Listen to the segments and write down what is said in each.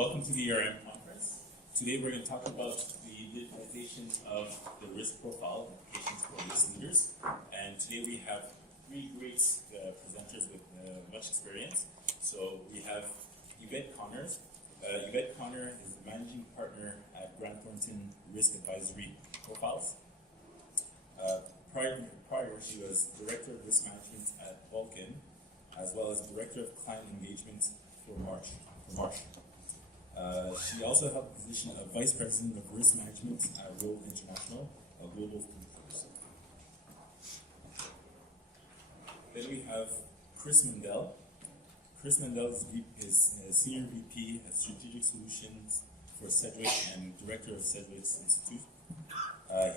Welcome to the ERM conference. Today we're going to talk about the digitization of the risk profile applications for risk leaders. And today we have three great presenters with much experience. So we have Yvette Connor. Yvette Connor is the managing partner at Thornton Risk Advisory Profiles. Prior, she was director of risk management at Vulcan, as well as director of client engagement for Marsh. She also held the position of vice president of risk management at Roll International, a global food producer. Then we have Chris Mendel. Chris Mendel is senior VP at Strategic Solutions for Sedgwick and director of Sedgwick's Institute.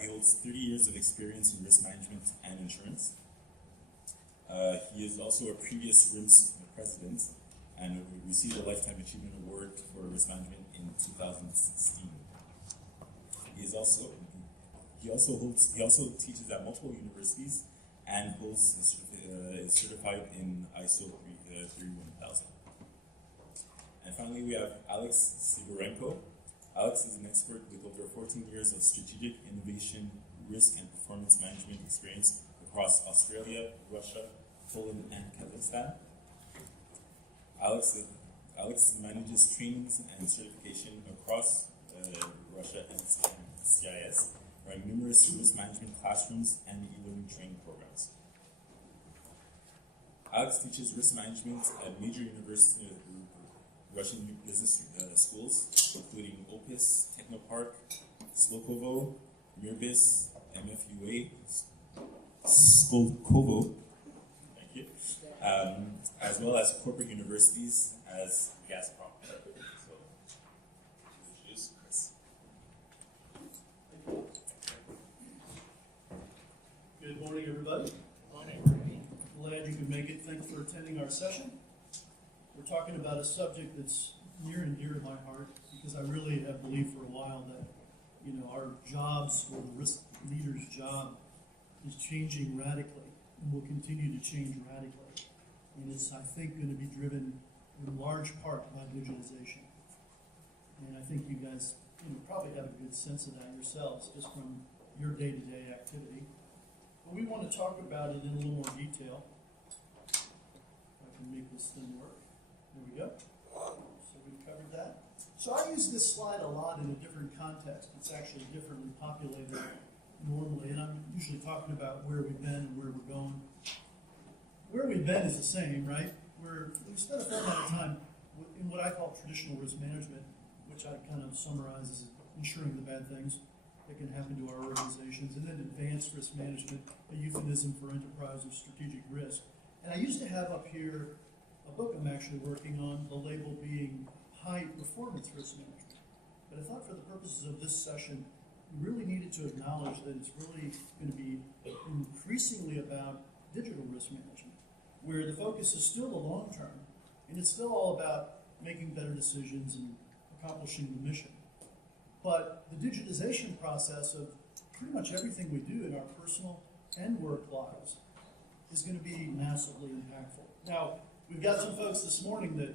He holds 30 years of experience in risk management and insurance. He is also a previous RIMS president and received a Lifetime Achievement Award for risk management in 2016. He also teaches at multiple universities and is certified in ISO 31000. And finally, we have Alex Sigorenko. Alex is an expert with over 14 years of strategic innovation, risk, and performance management experience across Australia, Russia, Poland, and Kazakhstan. Alex manages trainings and certification across Russia and CIS, running numerous risk management classrooms and e-learning training programs. Alex teaches risk management at major Russian business schools, including Opus, Technopark, Skolkovo, Mirbis, MFUA, Skolkovo, thank you, as well as corporate universities as Gazprom. So, introduce Chris. Good morning, everybody. Glad you could make it. Thanks for attending our session. We're talking about a subject that's near and dear to my heart because I really have believed for a while that, our jobs, or the risk leader's job, is changing radically and will continue to change radically. And it's, I think, going to be driven in large part by digitization. And I think you guys probably have a good sense of that yourselves just from your day-to-day activity. But we want to talk about it in a little more detail. If I can make this thing work. There we go. So we've covered that. So I use this slide a lot in a different context. It's actually differently populated normally, and I'm usually talking about where we've been and where we're going. Where we've been is the same, right? We've spent a fair amount of time in what I call traditional risk management, which I kind of summarize as ensuring the bad things that can happen to our organizations, and then advanced risk management, a euphemism for enterprise or strategic risk. And I used to have up here a book I'm actually working on, the label being high performance risk management. But I thought for the purposes of this session, we really needed to acknowledge that it's really going to be increasingly about digital risk management, where the focus is still the long term, and it's still all about making better decisions and accomplishing the mission. But the digitization process of pretty much everything we do in our personal and work lives is going to be massively impactful. Now, we've got some folks this morning that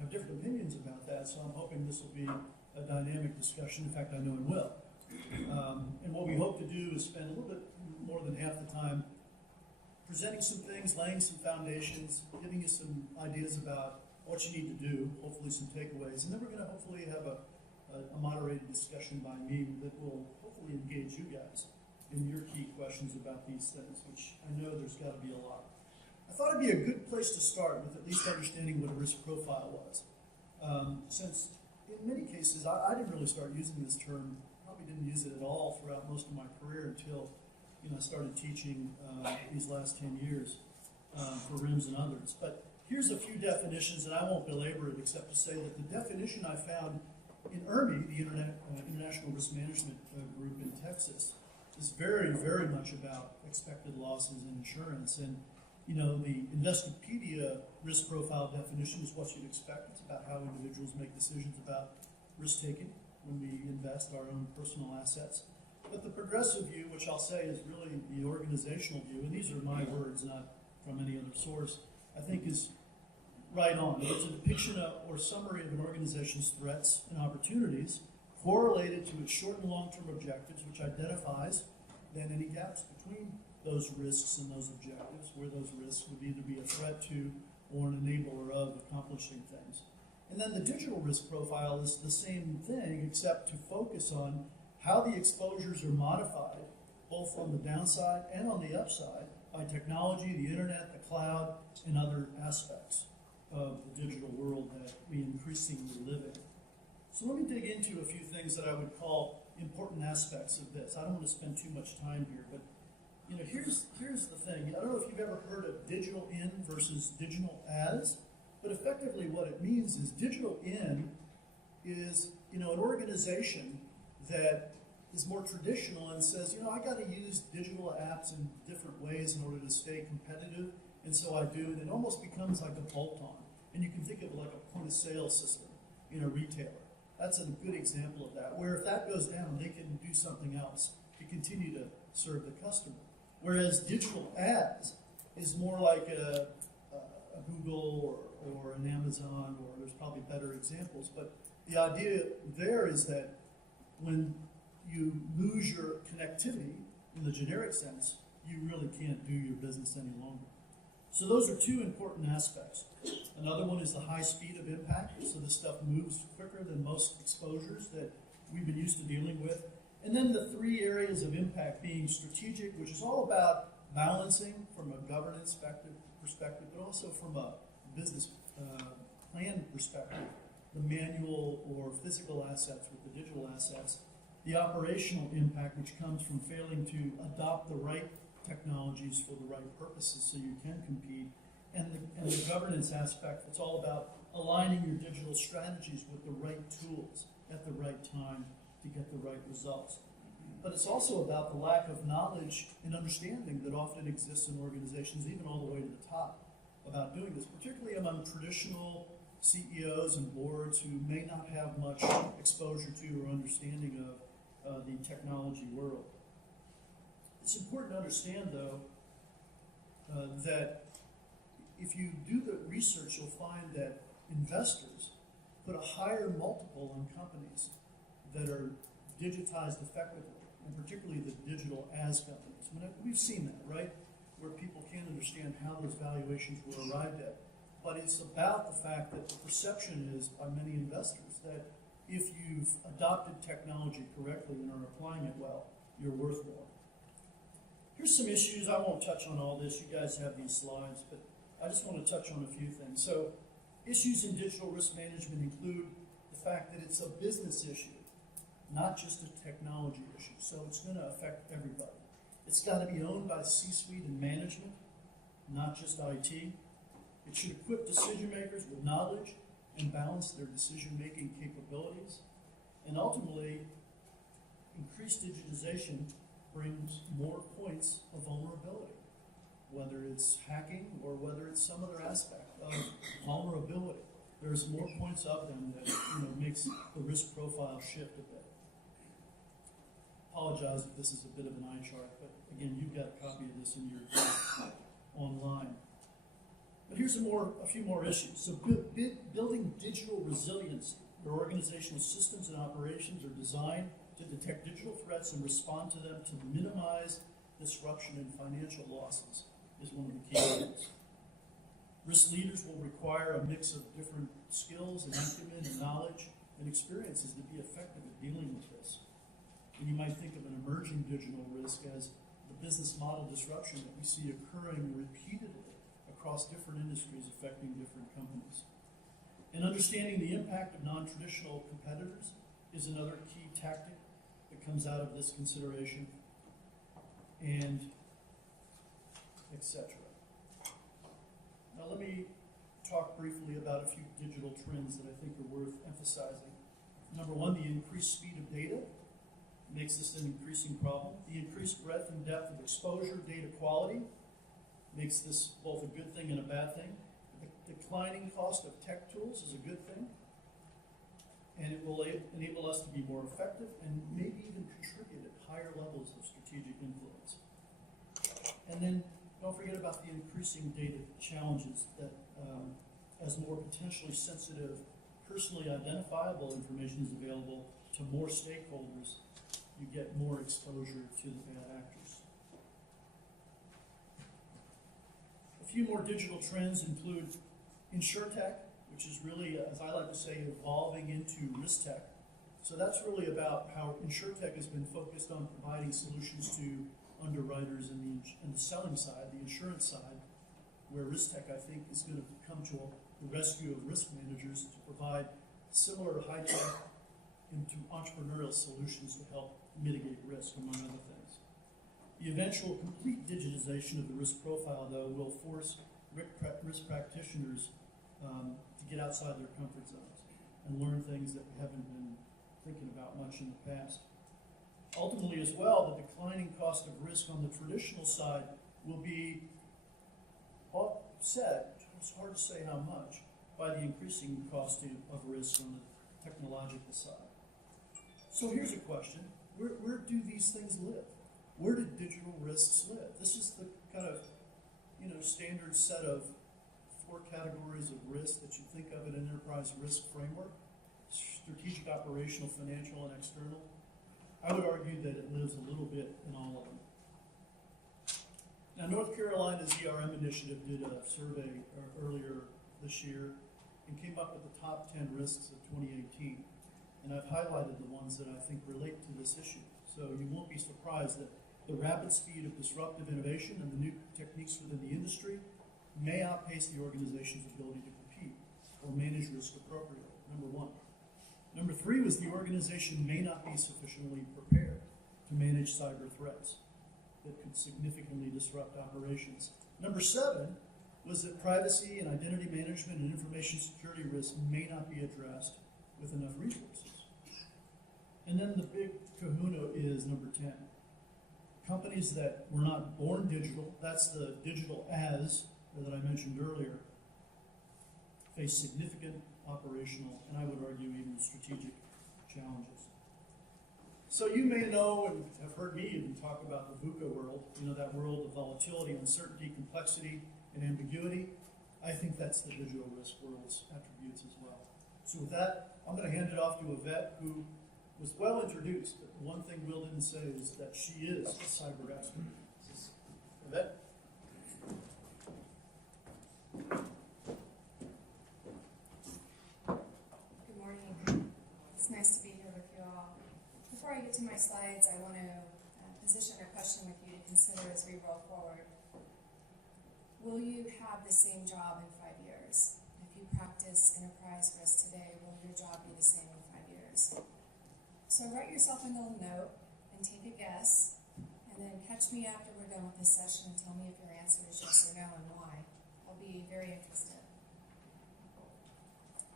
have different opinions about that, so I'm hoping this will be a dynamic discussion. In fact, I know it will. And what we hope to do is spend a little bit more than half the time presenting some things, laying some foundations, giving you some ideas about what you need to do, hopefully some takeaways, and then we're going to hopefully have a moderated discussion by me that will hopefully engage you guys in your key questions about these things, which I know there's got to be a lot. I thought it'd be a good place to start with at least understanding what a risk profile was. Since in many cases, I didn't really start using this term, probably didn't use it at all throughout most of my career until I started teaching these last 10 years for RIMS and others. But here's a few definitions, and I won't belabor it except to say that the definition I found in IRMI, the International Risk Management Group in Texas, is very, very much about expected losses in insurance. And the Investopedia risk profile definition is what you'd expect. It's about how individuals make decisions about risk-taking when we invest our own personal assets. But the progressive view, which I'll say is really the organizational view, and these are my words, not from any other source, I think is right on. It's a depiction of, or summary of an organization's threats and opportunities correlated to its short and long-term objectives, which identifies then any gaps between those risks and those objectives, where those risks would either be a threat to or an enabler of accomplishing things. And then the digital risk profile is the same thing, except to focus on how the exposures are modified, both on the downside and on the upside, by technology, the internet, the cloud, and other aspects of the digital world that we increasingly live in. So let me dig into a few things that I would call important aspects of this. I don't want to spend too much time here, but here's the thing. I don't know if you've ever heard of digital in versus digital as, but effectively what it means is digital in is an organization that is more traditional and says, I got to use digital apps in different ways in order to stay competitive, and so I do, and it almost becomes like a bolt-on. And you can think of it like a point-of-sale system in a retailer. That's a good example of that, where if that goes down, they can do something else to continue to serve the customer. Whereas digital ads is more like a Google or an Amazon, or there's probably better examples. But the idea there is that when you lose your connectivity in the generic sense, you really can't do your business any longer. So those are two important aspects. Another one is the high speed of impact. So this stuff moves quicker than most exposures that we've been used to dealing with. And then the three areas of impact being strategic, which is all about balancing from a governance perspective, but also from a business plan perspective, the manual or physical assets with the digital assets. The operational impact, which comes from failing to adopt the right technologies for the right purposes so you can compete, and the governance aspect, it's all about aligning your digital strategies with the right tools at the right time to get the right results. But it's also about the lack of knowledge and understanding that often exists in organizations, even all the way to the top, about doing this, particularly among traditional CEOs and boards who may not have much exposure to or understanding of the technology world. It's important to understand, though, that if you do the research, you'll find that investors put a higher multiple on companies that are digitized effectively, and particularly the digital as companies. I mean, we've seen that, right? Where people can't understand how those valuations were arrived at. But it's about the fact that the perception is by many investors that if you've adopted technology correctly and are applying it well, you're worth more. Here's some issues. I won't touch on all this. You guys have these slides, but I just want to touch on a few things. So issues in digital risk management include the fact that it's a business issue, not just a technology issue. So it's going to affect everybody. It's got to be owned by C-suite and management, not just IT. It should equip decision makers with knowledge and balance their decision-making capabilities. And ultimately, increased digitization brings more points of vulnerability, whether it's hacking or whether it's some other aspect of vulnerability. There's more points of them that makes the risk profile shift a bit. Apologize if this is a bit of an eye chart, but again, you've got a copy of this in your online. But here's a few more issues. So building digital resiliency, where organizational systems and operations are designed to detect digital threats and respond to them to minimize disruption and financial losses is one of the key areas. Risk leaders will require a mix of different skills and acumen and knowledge and experiences to be effective at dealing with this. And you might think of an emerging digital risk as the business model disruption that we see occurring repeatedly across different industries affecting different companies. And understanding the impact of non-traditional competitors is another key tactic that comes out of this consideration, and etc. Now let me talk briefly about a few digital trends that I think are worth emphasizing. Number one, the increased speed of data makes this an increasing problem. The increased breadth and depth of exposure, data quality, makes this both a good thing and a bad thing. The declining cost of tech tools is a good thing, and it will enable us to be more effective and maybe even contribute at higher levels of strategic influence. And then don't forget about the increasing data challenges that as more potentially sensitive, personally identifiable information is available to more stakeholders, you get more exposure to the bad actors. A few more digital trends include InsurTech, which is really, as I like to say, evolving into risk tech. So that's really about how InsurTech has been focused on providing solutions to underwriters in the selling side, the insurance side, where risk tech, I think, is going to come to the rescue of risk managers to provide similar high-tech into entrepreneurial solutions to help mitigate risk, among other things. The eventual complete digitization of the risk profile, though, will force risk practitioners to get outside their comfort zones and learn things that we haven't been thinking about much in the past. Ultimately, as well, the declining cost of risk on the traditional side will be offset, it's hard to say how much, by the increasing cost of risk on the technological side. So here's a question. Where do these things live? Where do digital risks live? This is the kind of, standard set of 4 categories of risk that you think of in an enterprise risk framework: strategic, operational, financial, and external. I would argue that it lives a little bit in all of them. Now, North Carolina's ERM initiative did a survey earlier this year and came up with the top 10 risks of 2018. And I've highlighted the ones that I think relate to this issue. So you won't be surprised that the rapid speed of disruptive innovation and the new techniques within the industry may outpace the organization's ability to compete or manage risk appropriately, number 1. Number 3 was the organization may not be sufficiently prepared to manage cyber threats that could significantly disrupt operations. Number 7 was that privacy and identity management and information security risks may not be addressed with enough resources. And then the big kahuna is number 10. Companies that were not born digital, that's the digital as that I mentioned earlier, face significant operational, and I would argue even strategic challenges. So you may know and have heard me even talk about the VUCA world, that world of volatility, uncertainty, complexity, and ambiguity. I think that's the digital risk world's attributes as well. So with that, I'm going to hand it off to Yvette, who was well introduced, but one thing Will didn't say is that she is a cyber expert. Yvette? Good morning. It's nice to be here with you all. Before I get to my slides, I want to position a question with you to consider as we roll forward. Will you have the same job in 5 years? If you practice enterprise risk today, will your job be the same in 5 years? So write yourself a little note and take a guess, and then catch me after we're done with this session and tell me if your answer is yes or no and why. I'll be very interested.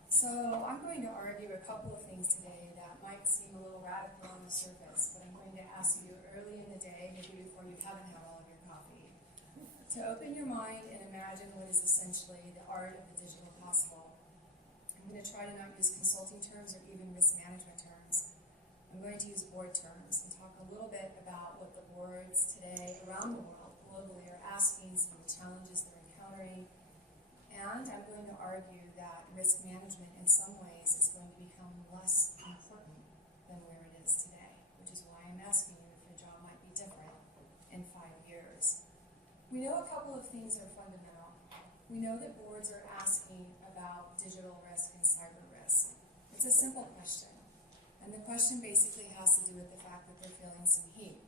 So I'm going to argue a couple of things today that might seem a little radical on the surface, but I'm going to ask you early in the day, maybe before you haven't had all of your coffee, to open your mind and imagine what is essentially the art of the digital possible. I'm going to try to not use consulting terms or even risk management terms. I'm going to use board terms and talk a little bit about what the boards today around the world, globally, are asking, some of the challenges they're encountering. And I'm going to argue that risk management in some ways is going to become less important than where it is today, which is why I'm asking you if your job might be different in 5 years. We know a couple of things are fundamental. We know that boards are asking about digital risk and cyber risk. It's a simple question. And the question basically has to do with the fact that they're feeling some heat.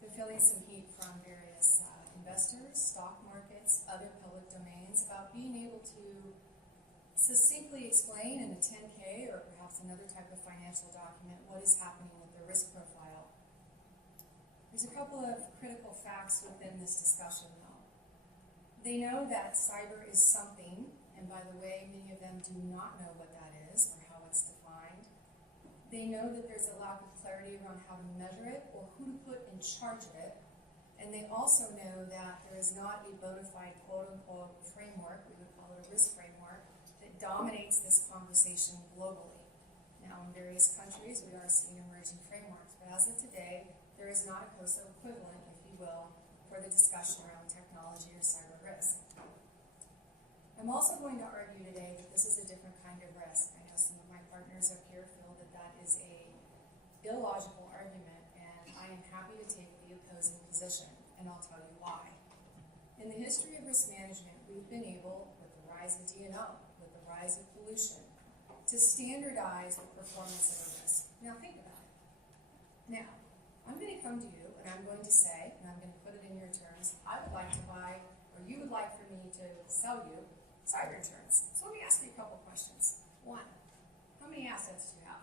They're feeling some heat from various investors, stock markets, other public domains about being able to succinctly explain in a 10K or perhaps another type of financial document what is happening with their risk profile. There's a couple of critical facts within this discussion, though. They know that cyber is something, and by the way, many of them do not know what that is or how it's defined. They know that there's a lack of clarity around how to measure it or who to put in charge of it. And they also know that there is not a bona fide quote-unquote framework, we would call it a risk framework, that dominates this conversation globally. Now, in various countries, we are seeing emerging frameworks, but as of today, there is not a COSO equivalent, if you will, for the discussion around technology or cyber risk. I'm also going to argue today that this is a different kind of risk. I know some of my partners up here feel that that is a illogical argument, and I am happy to take the opposing position, and I'll tell you why. In the history of risk management, we've been able, with the rise of D&O, with the rise of pollution, to standardize the performance of a risk. Now think about it. Now, I'm going to come to you and I'm going to say, and I'm going to put it in your terms, I would like to buy, or you would like for me to sell you cyber insurance. So let me ask you a couple questions. One, how many assets do you have?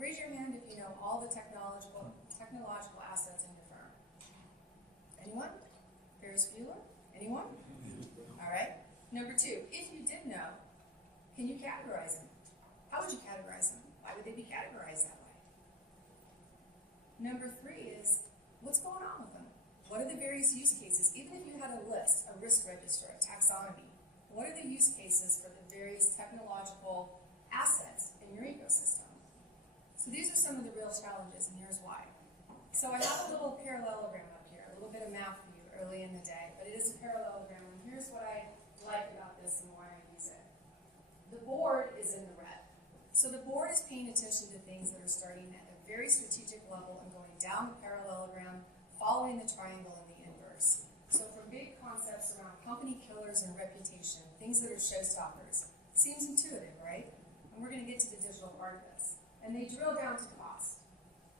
Raise your hand if you know all the technological assets in your firm. Anyone? Ferris Bueller? Anyone? All right. Number two, if you did know, can you categorize them? How would you categorize them? Why would they be categorized that way? Number three is, what's going on with them? What are the various use cases? Even if you had a list, a risk register, a taxonomy, what are the use cases for the various technological assets in your ecosystem? So these are some of the real challenges, and here's why. So I have a little parallelogram up here, a little bit of math for you early in the day, but it is a parallelogram, and here's what I like about this and why I use it. The board is in the red. So the board is paying attention to things that are starting at a very strategic level and going down the parallelogram, following the triangle and the inverse. So from big concepts around company killers and reputation, things that are showstoppers, seems intuitive, right? And we're going to get to the digital part of this. And they drill down to cost.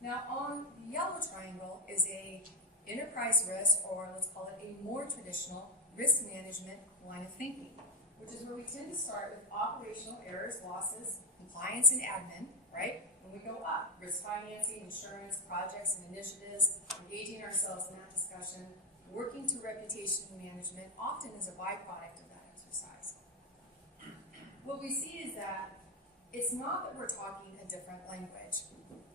Now on the yellow triangle is a enterprise risk, or let's call it a more traditional risk management line of thinking, which is where we tend to start with operational errors, losses, compliance, and admin, right? When we go up, risk financing, insurance, projects, and initiatives, engaging ourselves in that discussion, working to reputation management often is a byproduct of that exercise. What we see is that it's not that we're talking a different language,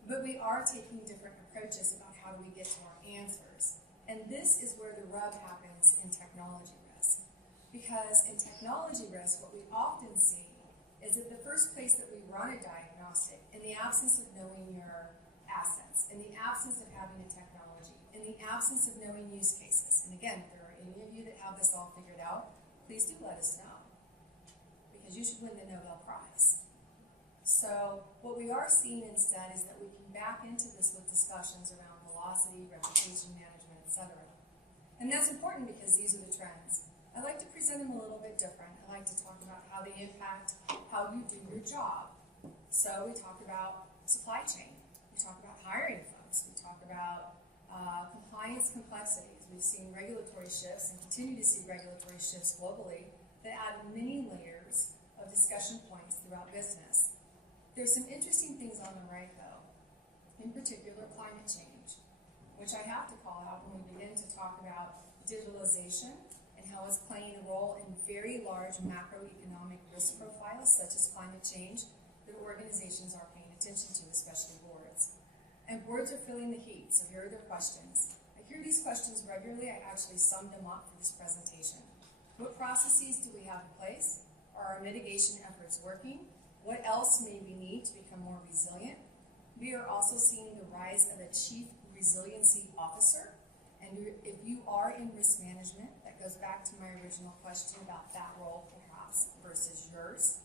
but we are taking different approaches about how do we get to our answers. And this is where the rub happens in technology risk. Because in technology risk, what we often see is that the first place that we run a diagnostic, in the absence of knowing your assets, in the absence of having a technology, in the absence of knowing use cases, and again, if there are any of you that have this all figured out, please do let us know, because you should win the Nobel Prize. So what we are seeing instead is that we can back into this with discussions around velocity, reputation management, etc. And that's important because these are the trends. I like to present them a little bit different. I like to talk about how they impact how you do your job. So we talk about supply chain. We talk about hiring folks. We talk about compliance complexities. We've seen regulatory shifts and continue to see regulatory shifts globally that add many layers of discussion points throughout business. There's some interesting things on the right, though, in particular climate change, which I have to call out when we begin to talk about digitalization and how it's playing a role in very large macroeconomic risk profiles, such as climate change, that organizations are paying attention to, especially boards. And boards are feeling the heat, so here are their questions. I hear these questions regularly. I actually summed them up for this presentation. What processes do we have in place? Are our mitigation efforts working? What else may we need to become more resilient? We are also seeing the rise of a chief resiliency officer. And if you are in risk management, that goes back to my original question about that role perhaps versus yours.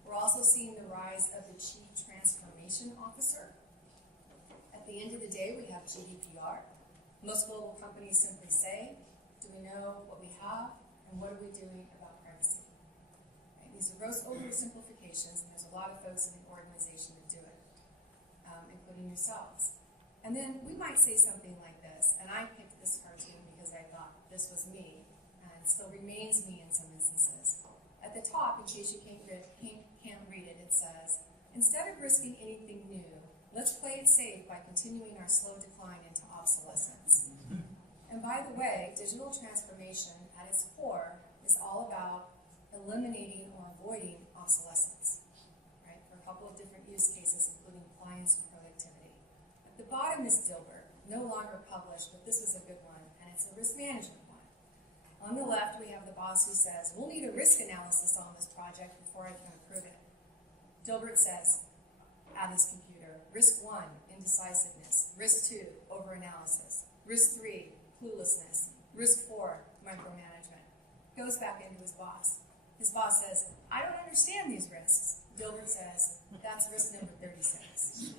We're also seeing the rise of the chief transformation officer. At the end of the day, we have GDPR. Most global companies simply say, do we know what we have and what are we doing about privacy? These are gross oversimplifications, and there's a lot of folks in the organization that do it, including yourselves. And then we might say something like this, and I picked this cartoon because I thought this was me, and it still remains me in some instances. At the top, in case you can't read it, it says, instead of risking anything new, let's play it safe by continuing our slow decline into obsolescence. And by the way, digital transformation at its core is all about eliminating or avoiding obsolescence, right, for a couple of different use cases, including compliance and productivity. At the bottom is Dilbert, no longer published, but this is a good one, and it's a risk management one. On the left, we have the boss who says, we'll need a risk analysis on this project before I can approve it. Dilbert says, at his computer, risk 1, indecisiveness, risk 2, overanalysis, risk 3, cluelessness, risk 4, micromanagement. goes back into his boss. His boss says, I don't understand these risks. Dilbert says, that's risk number 36.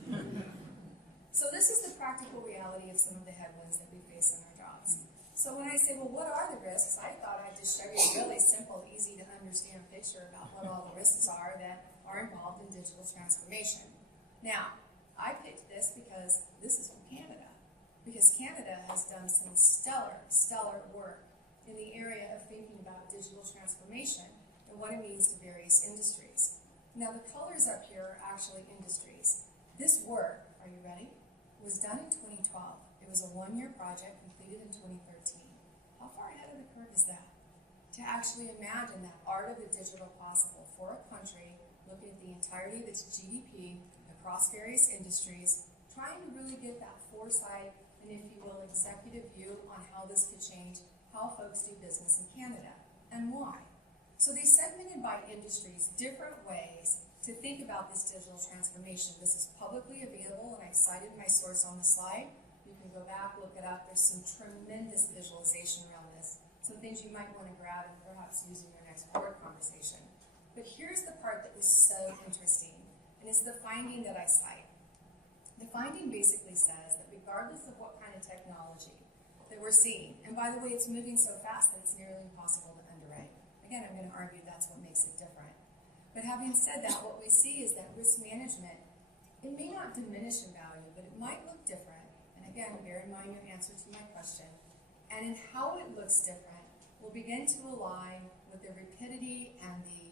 So this is the practical reality of some of the headwinds that we face in our jobs. So when I say, well, what are the risks? I thought I'd just show you a really simple, easy to understand picture about what all the risks are that are involved in digital transformation. Now, I picked this because this is from Canada. Because Canada has done some stellar work in the area of thinking about digital transformation and what it means to various industries. Now, the colors up here are actually industries. This work, are you ready, was done in 2012. It was a one-year project completed in 2013. How far ahead of the curve is that? To actually imagine that art of the digital possible for a country, looking at the entirety of its GDP across various industries, trying to really get that foresight and, if you will, executive view on how this could change how folks do business in Canada and why. So they segmented by industries different ways to think about this digital transformation. This is publicly available, and I cited my source on the slide. You can go back, look it up. There's some tremendous visualization around this, some things you might want to grab and perhaps use in your next board conversation. But here's the part that was so interesting, and it's the finding that I cite. The finding basically says that regardless of what kind of technology that we're seeing, and by the way, it's moving so fast that it's nearly impossible to underwrite. Again, I'm going to argue that's what makes it different. But having said that, what we see is that risk management, it may not diminish in value, but it might look different. And again, bear in mind your answer to my question. And in how it looks different, will begin to align with the rapidity and the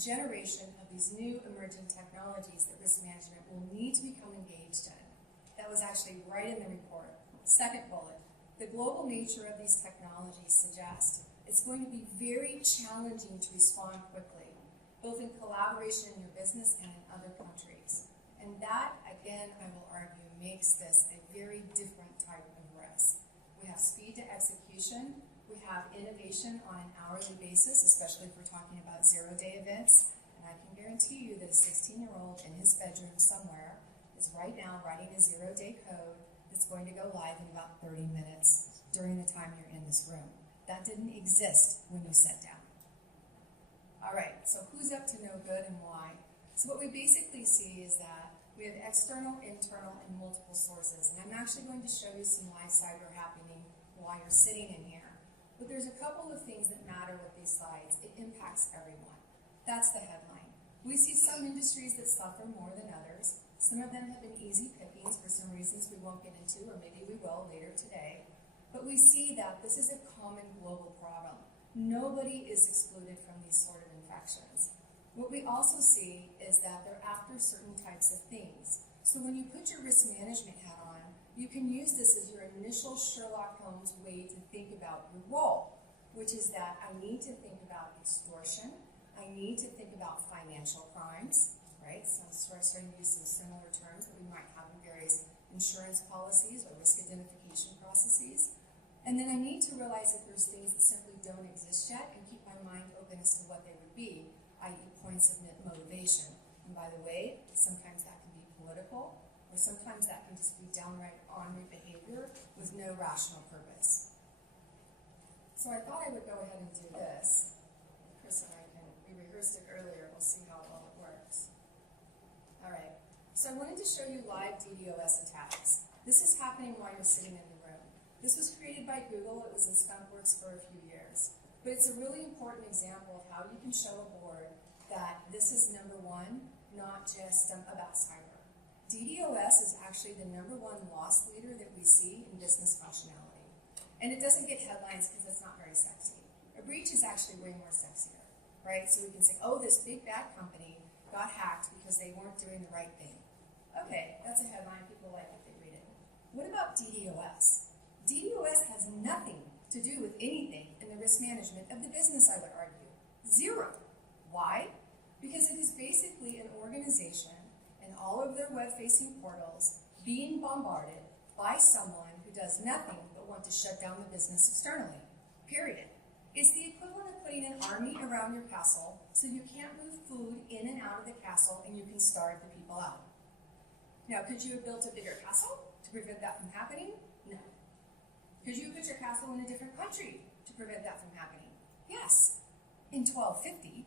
generation of these new emerging technologies that risk management will need to become engaged in. That was actually right in the report. Second bullet, the global nature of these technologies suggests it's going to be very challenging to respond quickly, both in collaboration in your business and in other countries. And that, again, I will argue, makes this a very different type of risk. We have speed to execution. We have innovation on an hourly basis, especially if we're talking about zero-day events. And I can guarantee you that a 16-year-old in his bedroom somewhere is right now writing a zero-day code that's going to go live in about 30 minutes during the time you're in this room. That didn't exist when you sat down. All right, so who's up to no good and why? So what we basically see is that we have external, internal, and multiple sources. And I'm actually going to show you some live cyber happening while you're sitting in here. But there's a couple of things that matter with these slides. It impacts everyone. That's the headline. We see some industries that suffer more than others. Some of them have been easy pickings for some reasons we won't get into, or maybe we will later today. But we see that this is a common global problem. Nobody is excluded from these sort of infections. What we also see is that they're after certain types of things. So when you put your risk management hat on, you can use this as your initial Sherlock Holmes way to think about your role, which is that I need to think about extortion, I need to think about financial crimes, right? So I'm starting to use some similar terms that we might have in various insurance policies or risk identification processes. And then I need to realize that there's things that simply don't exist yet and keep my mind open as to what they would be, i.e. points of motivation. And by the way, sometimes that can be political, or sometimes that can just be downright ornery behavior with no rational purpose. So I thought I would go ahead and do this. Chris and I we rehearsed it earlier. We'll see how well it works. All right. So I wanted to show you live DDoS attacks. This is happening while you're sitting in the room. This was created by Google. It was in Skunkworks for a few years. But it's a really important example of how you can show a board that this is number one, not just about cyber. DDoS is actually the number one loss leader that we see in business functionality. And it doesn't get headlines because it's not very sexy. A breach is actually way more sexier, right? So we can say, oh, this big bad company got hacked because they weren't doing the right thing. Okay, that's a headline. People like it, they read it. What about DDoS? DDoS has nothing to do with anything in the risk management of the business, I would argue. Zero. Why? Because it is basically an organization and all of their web-facing portals being bombarded by someone who does nothing but want to shut down the business externally. Period. It's the equivalent of putting an army around your castle so you can't move food in and out of the castle and you can starve the people out. Now, could you have built a bigger castle to prevent that from happening? No. Could you have put your castle in a different country to prevent that from happening? Yes, in 1250.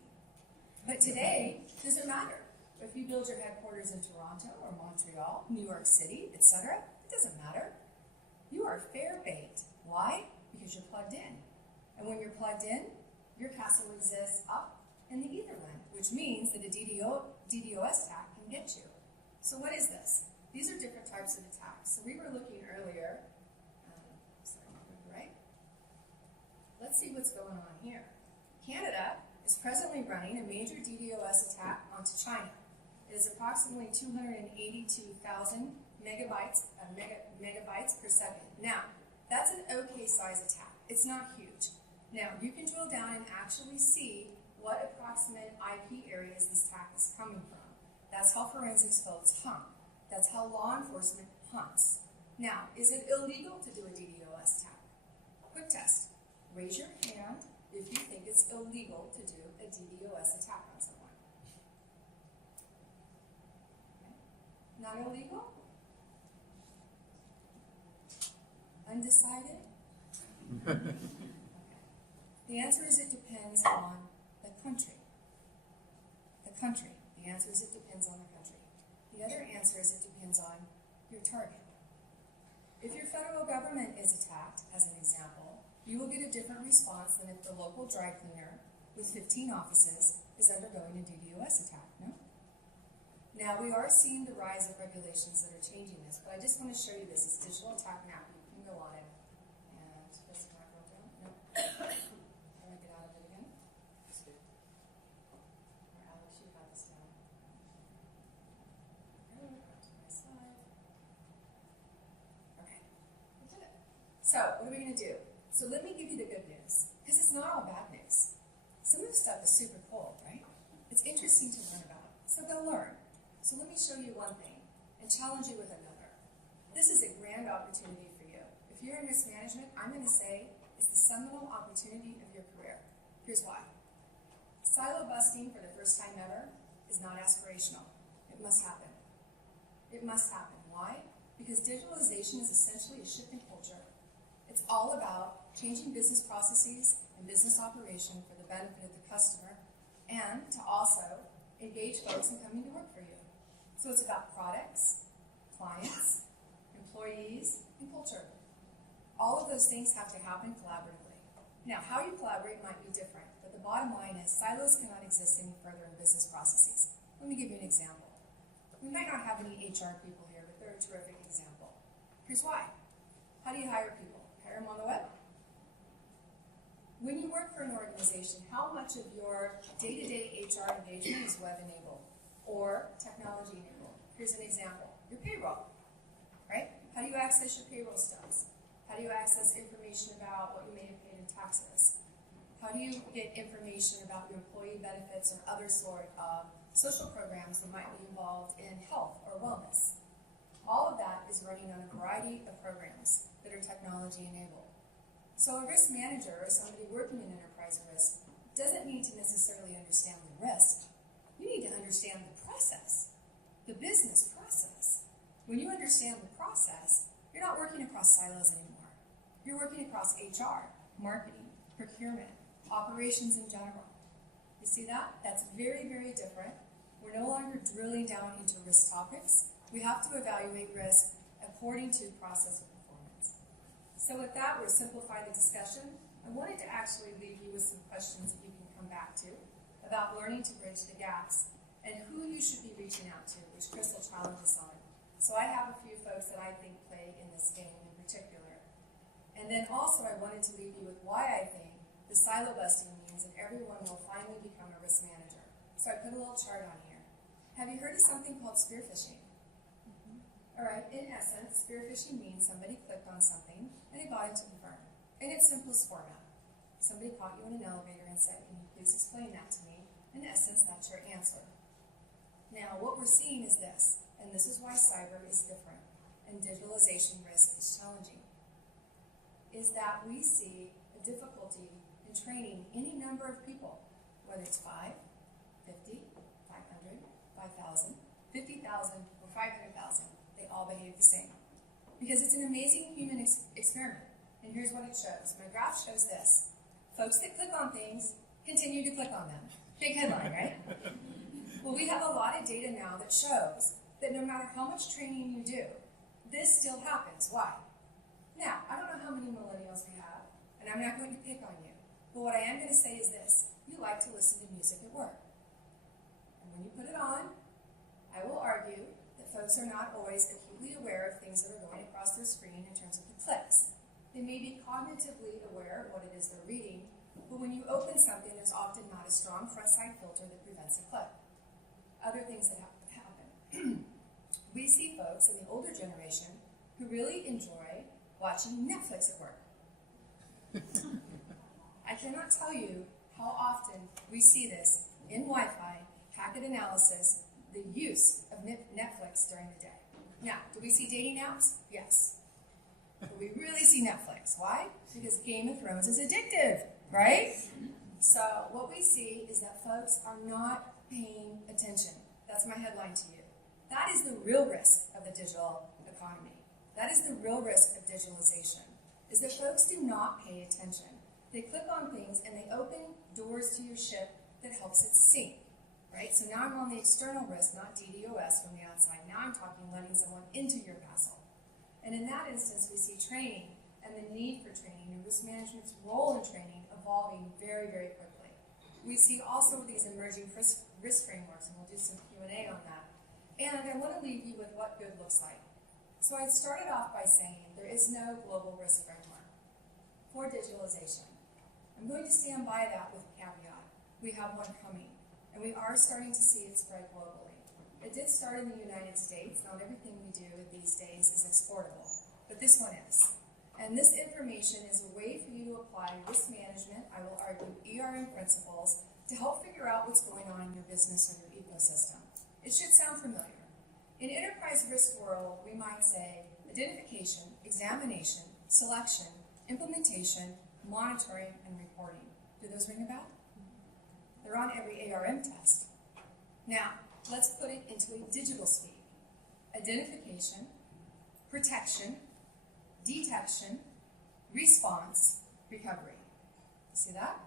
But today, doesn't matter. If you build your headquarters in Toronto or Montreal, New York City, etc., it doesn't matter. You are fair bait. Why? Because you're plugged in. And when you're plugged in, your castle exists up in the etherland, which means that a DDoS attack can get you. So what is this? These are different types of attacks. So we were looking earlier, right? Let's see what's going on here. Canada is presently running a major DDoS attack onto China. It is approximately 282,000 megabytes per second. Now, that's an okay size attack. It's not huge. Now, you can drill down and actually see what approximate IP areas this attack is coming from. That's how forensics folks hunt. That's how law enforcement hunts. Now, is it illegal to do a DDoS attack? Quick test. Raise your hand if you think it's illegal to do a DDoS attack on someone. Okay. Not illegal? Undecided? Okay. The answer is it depends on the country. The country. The answer is it depends on the country. The other answer is it depends on your target. If your federal government is attacked, as an example, you will get a different response than if the local dry cleaner with 15 offices is undergoing a DDoS attack, no? Now, we are seeing the rise of regulations that are changing this, but I just want to show you this. It's a digital attack map. You can go on it. And does it not go down? No. How do I get out of it again? Or Alex, you have this down. Go to my slide. Okay. We did it. So, what are we going to do? So let me give you the good news, because it's not all bad news. Some of the stuff is super cool, right? It's interesting to learn about. So go learn. So let me show you one thing and challenge you with another. This is a grand opportunity for you. If you're in risk management, I'm going to say it's the seminal opportunity of your career. Here's why. Silo busting for the first time ever is not aspirational. It must happen. It must happen. Why? Because digitalization is essentially a shift in culture. It's all about changing business processes and business operation for the benefit of the customer and to also engage folks in coming to work for you. So it's about products, clients, employees, and culture. All of those things have to happen collaboratively. Now, how you collaborate might be different, but the bottom line is silos cannot exist any further in business processes. Let me give you an example. We might not have any HR people here, but they're a terrific example. Here's why. How do you hire people? Hire them on the web. When you work for an organization, how much of your day-to-day HR engagement is web-enabled or technology-enabled? Here's an example. Your payroll, right? How do you access your payroll stubs? How do you access information about what you may have paid in taxes? How do you get information about your employee benefits or other sort of social programs that might be involved in health or wellness? All of that is running on a variety of programs that are technology-enabled. So a risk manager or somebody working in enterprise risk doesn't need to necessarily understand the risk. You need to understand the process, the business process. When you understand the process, you're not working across silos anymore. You're working across HR, marketing, procurement, operations in general. You see that? That's very, very different. We're no longer drilling down into risk topics. We have to evaluate risk according to process of performance. So with that, we'll simplify the discussion. I wanted to actually leave you with some questions that you can come back to about learning to bridge the gaps and who you should be reaching out to, which Crystal challenged us on. So I have a few folks that I think play in this game in particular. And then also I wanted to leave you with why I think the silo busting means that everyone will finally become a risk manager. So I put a little chart on here. Have you heard of something called spear phishing? All right, in essence, spear phishing means somebody clicked on something and it got into the firm in its simplest format. Somebody caught you in an elevator and said, "Can you please explain that to me?" In essence, that's your answer. Now, what we're seeing is this, and this is why cyber is different and digitalization risk is challenging, is that we see a difficulty in training any number of people, whether it's 5, 50, 500, 5,000, 50,000, or 500,000. They all behave the same. Because it's an amazing human experiment. And here's what it shows. My graph shows this. Folks that click on things continue to click on them. Big headline, right? Well, we have a lot of data now that shows that no matter how much training you do, this still happens. Why? Now, I don't know how many millennials we have, and I'm not going to pick on you, but what I am going to say is this. You like to listen to music at work. And when you put it on, I will argue that folks are not always acutely aware of things that are going across their screen in terms of the clicks. They may be cognitively aware of what it is they're reading, but when you open something, there's often not a strong front side filter that prevents a click. Other things that happen. We see folks in the older generation who really enjoy watching Netflix at work. I cannot tell you how often we see this in Wi-Fi, packet analysis, the use of Netflix during the day. Now, do we see dating apps? Yes. But we really see Netflix. Why? Because Game of Thrones is addictive, right? So what we see is that folks are not paying attention. That's my headline to you. That is the real risk of the digital economy. That is the real risk of digitalization, is that folks do not pay attention. They click on things and they open doors to your ship that helps it sink, right? So now I'm on the external risk, not DDoS from the outside. Now I'm talking letting someone into your castle. And in that instance, we see training and the need for training and risk management's role in training evolving very, very quickly. We see also these emerging risk frameworks, and we'll do some Q&A on that. And I want to leave you with what good looks like. So I started off by saying there is no global risk framework for digitalization. I'm going to stand by that with a caveat. We have one coming, and we are starting to see it spread globally. It did start in the United States. Not everything we do these days is exportable, but this one is. And this information is a way for you to apply risk management, I will argue ERM principles, to help figure out what's going on in your business or your ecosystem. It should sound familiar. In enterprise risk world, we might say identification, examination, selection, implementation, monitoring, and reporting. Do those ring a bell? They're on every ARM test. Now, let's put it into a digital speak. Identification, protection, detection, response, recovery. See that?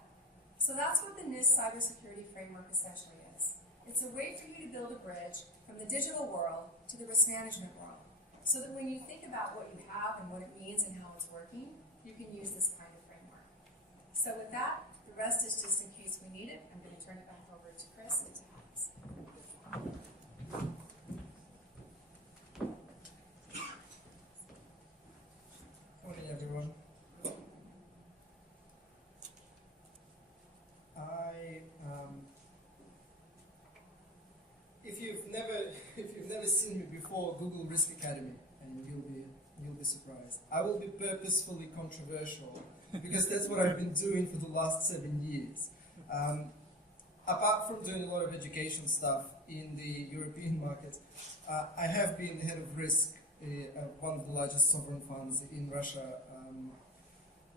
So that's what the NIST cybersecurity framework essentially is. It's a way for you to build a bridge from the digital world to the risk management world, so that when you think about what you have and what it means and how it's working, you can use this kind of framework. So with that, the rest is just in case we need it. I'm going to turn it back over to Chris and to Alex. Morning, everyone. If you've never seen me before, Google Risk Academy, and you'll be surprised. I will be purposefully controversial because that's what I've been doing for the last 7 years. Apart from doing a lot of education stuff in the European market, I have been head of risk at one of the largest sovereign funds in Russia,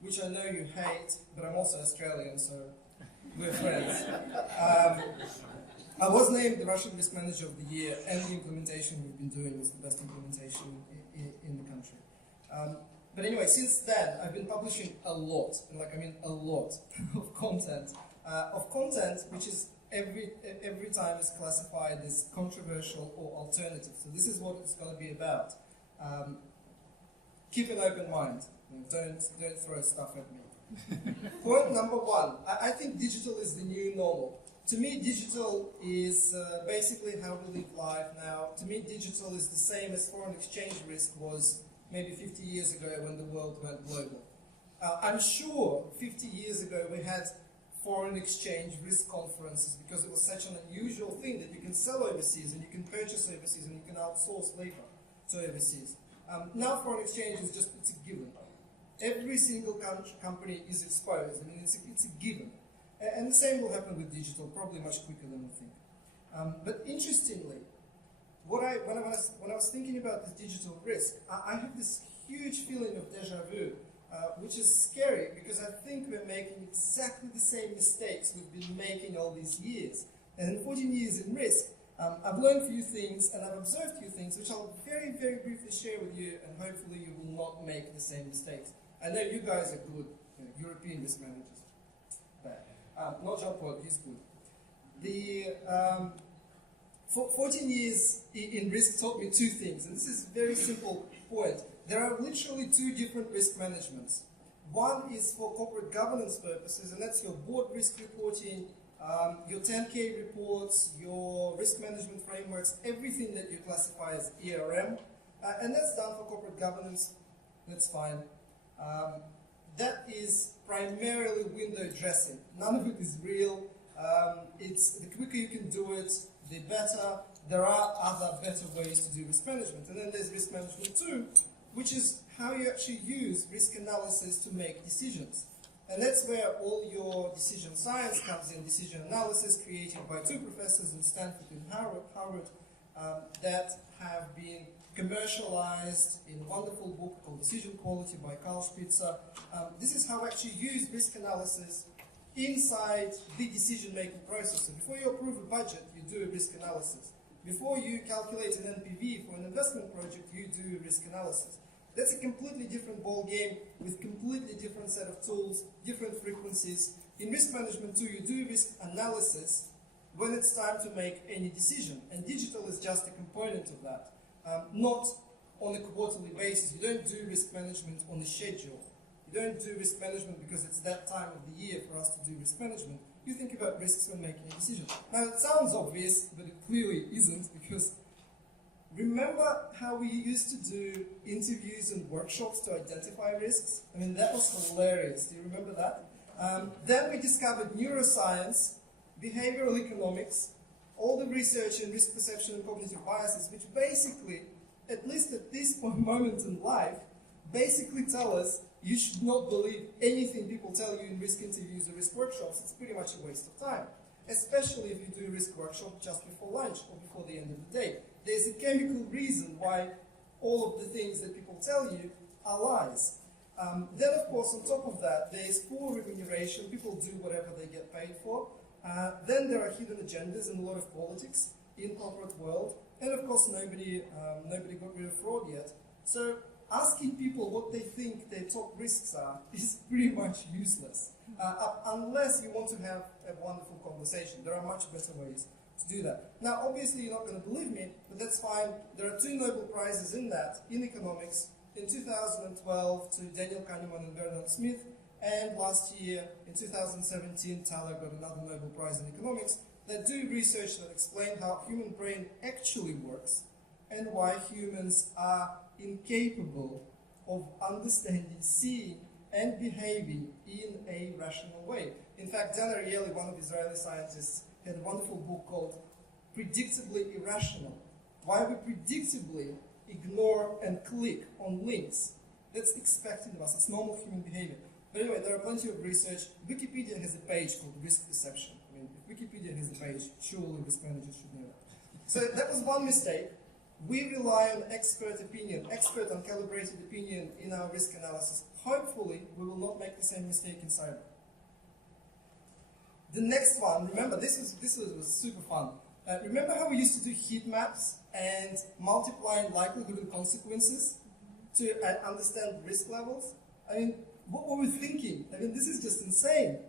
which I know you hate, but I'm also Australian, so we're friends. I was named the Russian Risk Manager of the Year, and the implementation we've been doing was the best implementation in the country. But anyway, since then, I've been publishing a lot, a lot of content, which is every time is classified as controversial or alternative. So this is what it's going to be about. Keep an open mind. Don't throw stuff at me. Point number one, I think digital is the new normal. To me, digital is basically how we live life now. To me, digital is the same as foreign exchange risk was maybe 50 years ago when the world went global. I'm sure 50 years ago we had foreign exchange risk conferences because it was such an unusual thing that you can sell overseas and you can purchase overseas and you can outsource labor to overseas. Now foreign exchange is just, it's a given. Every single company is exposed. I mean, it's a given. And the same will happen with digital, probably much quicker than we think. But interestingly, when I was thinking about this digital risk, I have this huge feeling of deja vu, which is scary because I think we're making exactly the same mistakes we've been making all these years. And in 14 years in risk, I've learned a few things and I've observed a few things which I'll very, very briefly share with you, and hopefully you will not make the same mistakes. I know you guys are good European risk managers. Not Jean-Paul, he's good. The 14 years in risk taught me two things, and this is a very simple point. There are literally two different risk managements. One is for corporate governance purposes, and that's your board risk reporting, your 10K reports, your risk management frameworks, everything that you classify as ERM, and that's done for corporate governance. That's fine. That is primarily window dressing. None of it is real. It's the quicker you can do it, the better. There are other better ways to do risk management. And then there's risk management 2, which is how you actually use risk analysis to make decisions. And that's where all your decision science comes in, decision analysis created by 2 professors in Stanford and Harvard that have been commercialized in a wonderful book called Decision Quality by Carl Spitzer. This is how we actually use risk analysis inside the decision-making process. So before you approve a budget, you do a risk analysis. Before you calculate an NPV for an investment project, you do a risk analysis. That's a completely different ball game with completely different set of tools, different frequencies. In risk management too, you do risk analysis when it's time to make any decision, and digital is just a component of that. Not on a quarterly basis. You don't do risk management on a schedule. You don't do risk management because it's that time of the year for us to do risk management. You think about risks when making a decision. Now, it sounds obvious, but it clearly isn't, because remember how we used to do interviews and workshops to identify risks? I mean, that was hilarious. Do you remember that? Then we discovered neuroscience, behavioral economics, all the research in risk perception and cognitive biases, which basically, at least at this moment in life, basically tell us you should not believe anything people tell you in risk interviews or risk workshops. It's pretty much a waste of time, especially if you do a risk workshop just before lunch or before the end of the day. There's a chemical reason why all of the things that people tell you are lies. Then, of course, on top of that, there's poor remuneration. People do whatever they get paid for. Then there are hidden agendas and a lot of politics in corporate world. And, of course, nobody got rid of fraud yet. So asking people what they think their top risks are is pretty much useless, unless you want to have a wonderful conversation. There are much better ways to do that. Now, obviously, you're not going to believe me, but that's fine. There are 2 Nobel Prizes in that, in economics, in 2012 to Daniel Kahneman and Bernard Smith, and last year, in 2017, Thaler got another Nobel Prize in economics that do research that explain how human brain actually works and why humans are incapable of understanding, seeing, and behaving in a rational way. In fact, Dan Ariely, one of Israeli scientists, had a wonderful book called Predictably Irrational. Why we predictably ignore and click on links. That's expected of us. It's normal human behavior. But anyway, there are plenty of research. Wikipedia has a page called Risk Perception. I mean, if Wikipedia has a page, surely risk managers should know that. So that was one mistake. We rely on expert opinion, expert and calibrated opinion in our risk analysis. Hopefully, we will not make the same mistake in cyber. The next one, remember, this was super fun. Remember how we used to do heat maps and multiplying likelihood and consequences to understand risk levels? I mean, what were we thinking? I mean, this is just insane.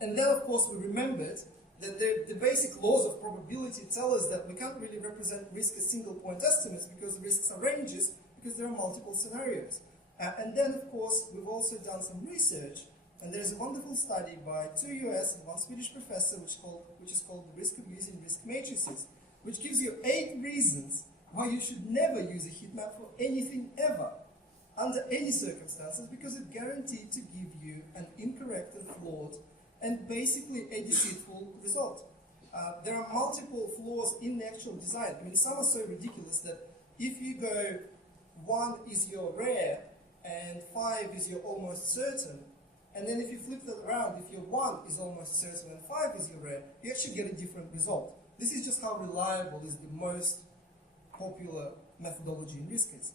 And then, of course, we remembered that the basic laws of probability tell us that we can't really represent risk as single point estimates because the risks are ranges, because there are multiple scenarios. And then, of course, we've also done some research, and there's a wonderful study by 2 US and 1 Swedish professor, which is called The Risk of Using Risk Matrices, which gives you 8 reasons why you should never use a heat map for anything ever, under any circumstances, because it's guaranteed to give you an incorrect and flawed and basically a deceitful result. There are multiple flaws in the actual design. I mean, some are so ridiculous that if you go 1 is your rare and 5 is your almost certain, and then if you flip that around, if your 1 is almost certain and 5 is your rare, you actually get a different result. This is just how reliable is the most popular methodology in risk is.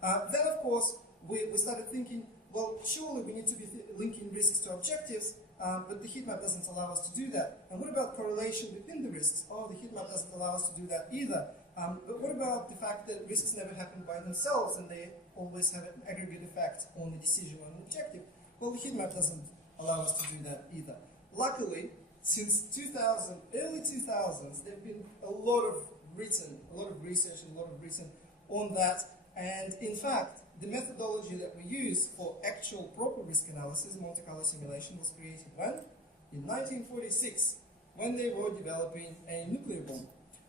Then, of course, we started thinking, well, surely we need to be linking risks to objectives, but the heat map doesn't allow us to do that. And what about correlation between the risks? Oh, the heat map doesn't allow us to do that either. But what about the fact that risks never happen by themselves and they always have an aggregate effect on the decision on an objective? Well, the heat map doesn't allow us to do that either. Luckily, since early 2000s, there have been a lot of research and a lot of written on that. And in fact, the methodology that we use for actual proper risk analysis, Monte Carlo simulation, was created when? In 1946, when they were developing a nuclear bomb.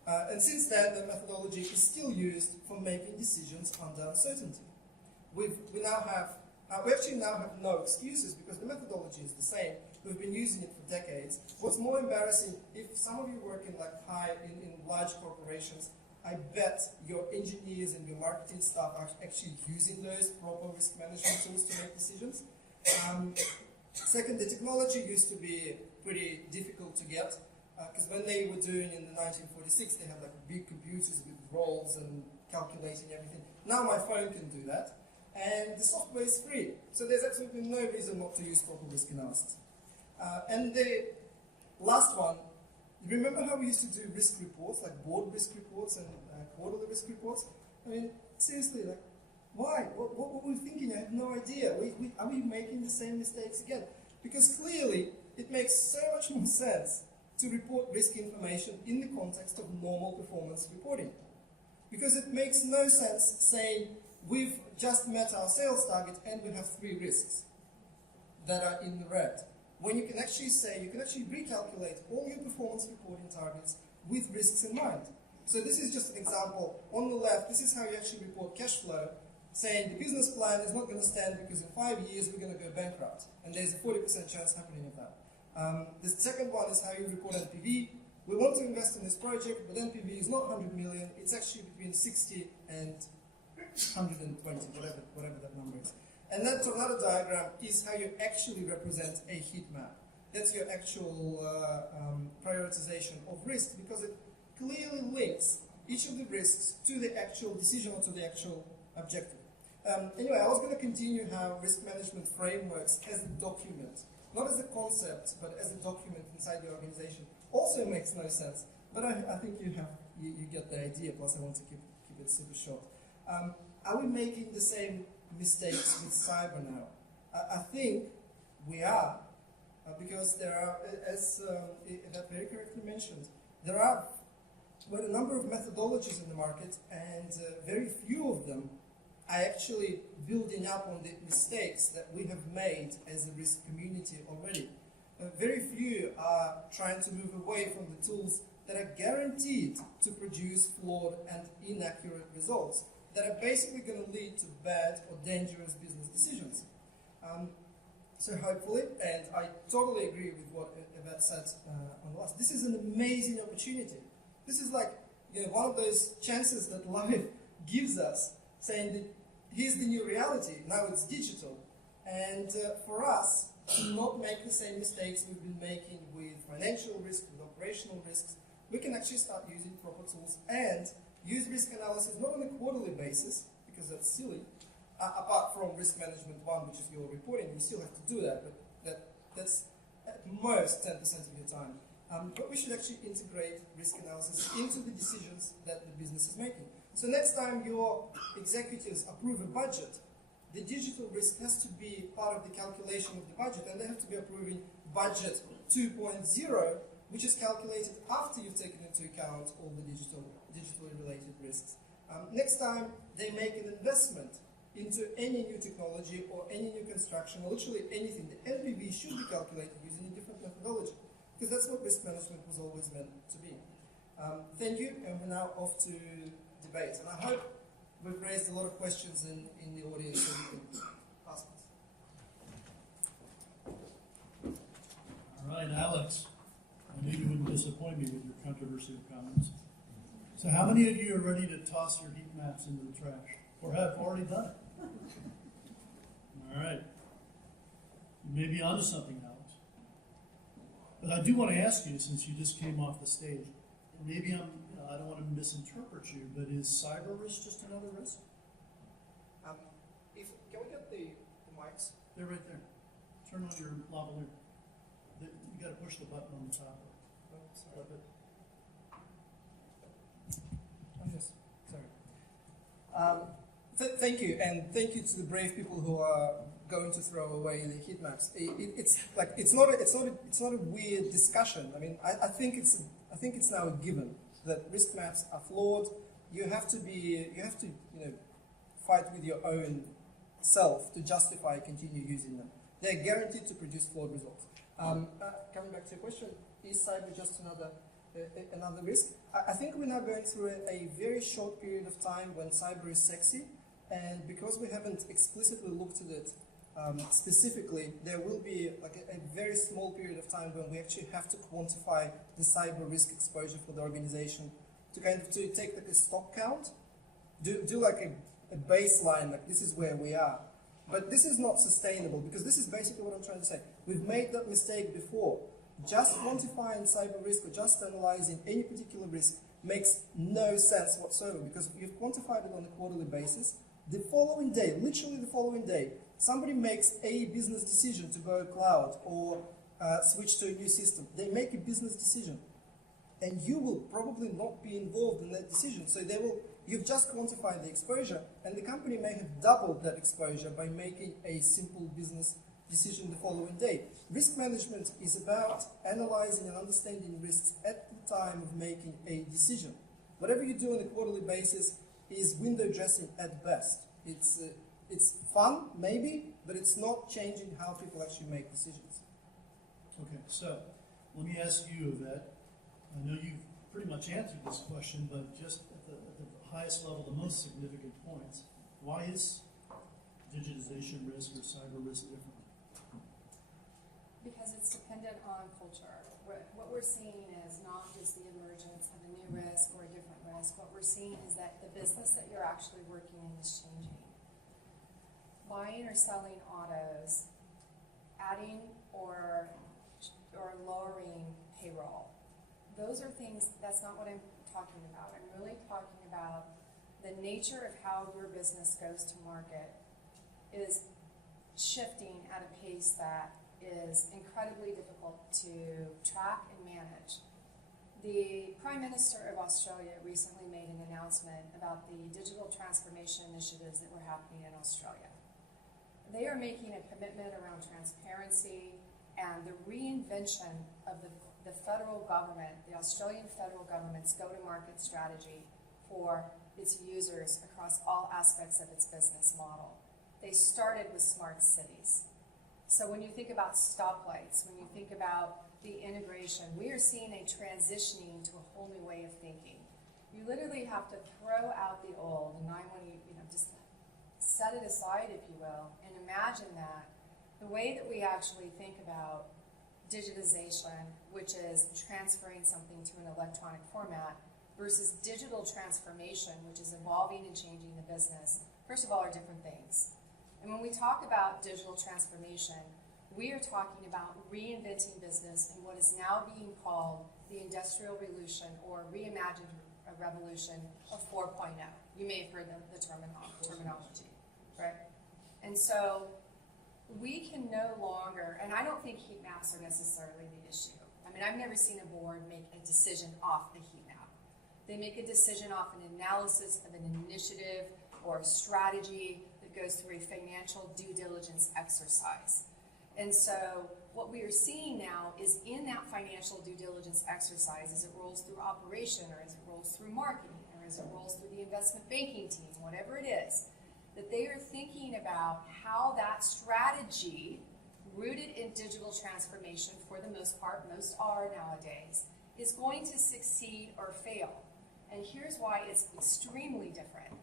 And since then, the methodology is still used for making decisions under uncertainty. We actually now have no excuses because the methodology is the same. We've been using it for decades. What's more embarrassing, if some of you work in in large corporations, I bet your engineers and your marketing staff are actually using those proper risk management tools to make decisions. Second, the technology used to be pretty difficult to get because when they were doing in the 1946, they had like big computers with roles and calculating everything. Now my phone can do that, and the software is free, so there's absolutely no reason not to use proper risk analysis. And the last one, remember how we used to do risk reports, like board risk reports and quarterly risk reports? I mean, seriously, like, why? What were we thinking? I have no idea. Are we making the same mistakes again? Because clearly, it makes so much more sense to report risk information in the context of normal performance reporting. Because it makes no sense saying, we've just met our sales target and we have 3 risks that are in the red. When you can actually say, you can actually recalculate all your performance reporting targets with risks in mind. So this is just an example. On the left, this is how you actually report cash flow, saying the business plan is not going to stand because in 5 years we're going to go bankrupt. And there's a 40% chance happening of that. The second one is how you report NPV. We want to invest in this project, but NPV is not 100 million. It's actually between 60 and 120, whatever that number is. And that tornado diagram is how you actually represent a heat map. That's your actual prioritization of risk, because it clearly links each of the risks to the actual decision or to the actual objective. Anyway, I was going to continue how risk management frameworks as a document, not as a concept, but as a document inside the organization, also makes no sense. But I think you get the idea, plus I want to keep it super short. Are we making the same mistakes with cyber now? I think we are, because there are, as Yvette very correctly mentioned, there are quite a number of methodologies in the market, and very few of them are actually building up on the mistakes that we have made as a risk community already. Very few are trying to move away from the tools that are guaranteed to produce flawed and inaccurate results that are basically going to lead to bad or dangerous business decisions. So hopefully, and I totally agree with what Yvette said on the last, this is an amazing opportunity. This is like one of those chances that life gives us, saying that here's the new reality, now it's digital. And for us to not make the same mistakes we've been making with financial risk, with operational risks, we can actually start using proper tools and use risk analysis not on a quarterly basis, because that's silly, apart from risk management 1, which is your reporting. You still have to do that, but that's at most 10% of your time. But we should actually integrate risk analysis into the decisions that the business is making. So next time your executives approve a budget, the digital risk has to be part of the calculation of the budget, and they have to be approving budget 2.0, which is calculated after you've taken into account all the digitally related risks. Next time they make an investment into any new technology or any new construction, or literally anything, the NPV should be calculated using a different methodology, because that's what risk management was always meant to be. Thank you, and we're now off to debate. And I hope we've raised a lot of questions in the audience, so we can ask us. All right, Alex, I knew you wouldn't disappoint me with your controversial comments. So how many of you are ready to toss your heat maps into the trash, or have already done it? All right. You may be onto something, Alex. But I do want to ask you, since you just came off the stage, and maybe I don't want to misinterpret you, but is cyber risk just another risk? Can we get the mics? They're right there. Turn on your lavalier. You got to push the button on the top. Oh, sorry. Oh, yes. Sorry. Thank you, and thank you to the brave people who are going to throw away the heat maps. It's not a weird discussion. I mean, I think it's now a given that risk maps are flawed. You have to fight with your own self to justify continue using them. They're guaranteed to produce flawed results. Coming back to your question, is cyber just another risk? I think we're now going through a very short period of time when cyber is sexy, and because we haven't explicitly looked at it specifically, there will be like a very small period of time when we actually have to quantify the cyber risk exposure for the organization to take like a stock count, do like a baseline, like this is where we are. But this is not sustainable, because this is basically what I'm trying to say. We've made that mistake before. Just quantifying cyber risk or just analyzing any particular risk makes no sense whatsoever, because you've quantified it on a quarterly basis. The following day, literally the following day, somebody makes a business decision to go cloud or switch to a new system. They make a business decision, and you will probably not be involved in that decision. So you've just quantified the exposure, and the company may have doubled that exposure by making a simple business decision the following day. Risk management is about analyzing and understanding risks at the time of making a decision. Whatever you do on a quarterly basis is window dressing at best. It's fun, maybe, but it's not changing how people actually make decisions. Okay, so let me ask you, Yvette. I know you've pretty much answered this question, but just at the highest level, the most significant points, why is digitization risk or cyber risk different? Because it's dependent on culture. What we're seeing is not just the emergence of a new risk or a different risk. What we're seeing is that the business that you're actually working in is changing. Buying or selling autos, adding or lowering payroll. Those are things, that's not what I'm talking about. I'm really talking about the nature of how your business goes to market is shifting at a pace that is incredibly difficult to track and manage. The Prime Minister of Australia recently made an announcement about the digital transformation initiatives that were happening in Australia. They are making a commitment around transparency and the reinvention of the federal government, the Australian federal government's go-to-market strategy for its users across all aspects of its business model. They started with smart cities. So when you think about stoplights, when you think about the integration, we are seeing a transitioning to a whole new way of thinking. You literally have to throw out the old, and I want to, just set it aside, if you will, and imagine that the way that we actually think about digitization, which is transferring something to an electronic format, versus digital transformation, which is evolving and changing the business, first of all, are different things. And when we talk about digital transformation, we are talking about reinventing business in what is now being called the Industrial Revolution or Reimagined Revolution of 4.0. You may have heard the terminology, right? And so we can no longer, and I don't think heat maps are necessarily the issue. I mean, I've never seen a board make a decision off the heat map. They make a decision off an analysis of an initiative or a strategy that goes through a financial due diligence exercise. And so what we are seeing now is in that financial due diligence exercise, as it rolls through operation or as it rolls through marketing or as it rolls through the investment banking team, whatever it is, that they are thinking about how that strategy, rooted in digital transformation for the most part, most are nowadays, is going to succeed or fail. And here's why it's extremely different.